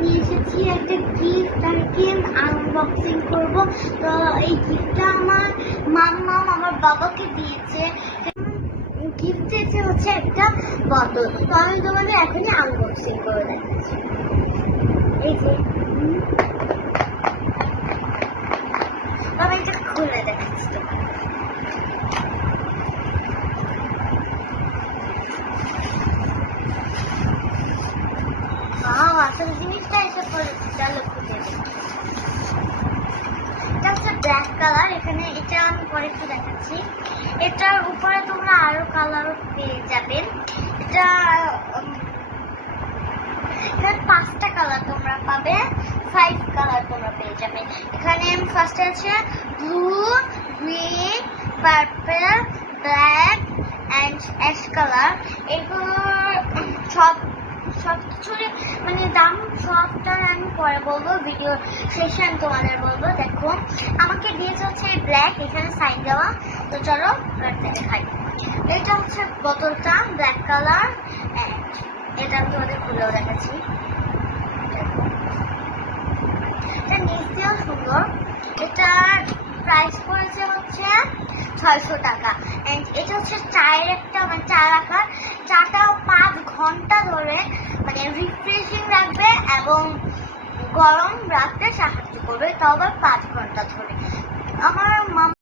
নিয়ে এসেছি একটা গিফট আর কি আনবক্সিং করব। তো এই গিফটটা আমার মাম্মা আমার বাবাকে দিয়েছে। গিফট দিয়েছে হচ্ছে একটা বোতল। তো আমি তোমাদের এখনই আনবক্সিং করে দেখাচ্ছি। এই যে আমি এটা খুলে দেখাচ্ছি তোমাকে। আসল জিনিসটা এসে পড়েছে, খুঁজে এটা হচ্ছে ব্ল্যাক কালার। এখানে এটা আমি পরে একটু দেখাচ্ছি। এটার উপরে তোমরা আরো কালারও পেয়ে যাবেন। এটা এখানে 5টা কালার তোমরা পাবে, 5 কালার তোমরা পেয়ে যাবে। এখানে ফার্স্টে আছে blue, green, purple, black and ash colour. এগুলো সব কিছুর মানে দাম সবটার আমি পরে বলবো, ভিডিও শেষে আমি তোমাদের বলবো। দেখো আমাকে দিয়েছে হচ্ছে ব্ল্যাক, এখানে সাইন দেওয়া। তো চলো দেখাই। এটা হচ্ছে বোতলটা ব্ল্যাক কালার। এটা আমি তোমাদের খুলেও দেখাচ্ছি। এটা নিচ দিয়েও সুন্দর। এটার প্রাইস পড়েছে হচ্ছে 600 টাকা। এন্ড এটা হচ্ছে চায়ের একটা মানে চা রাখার, চাটা 5 ঘন্টা ধরে মানে রিফ্রেশিং রাখবে এবং গরম রাখতে সাহায্য করবে। তো আবার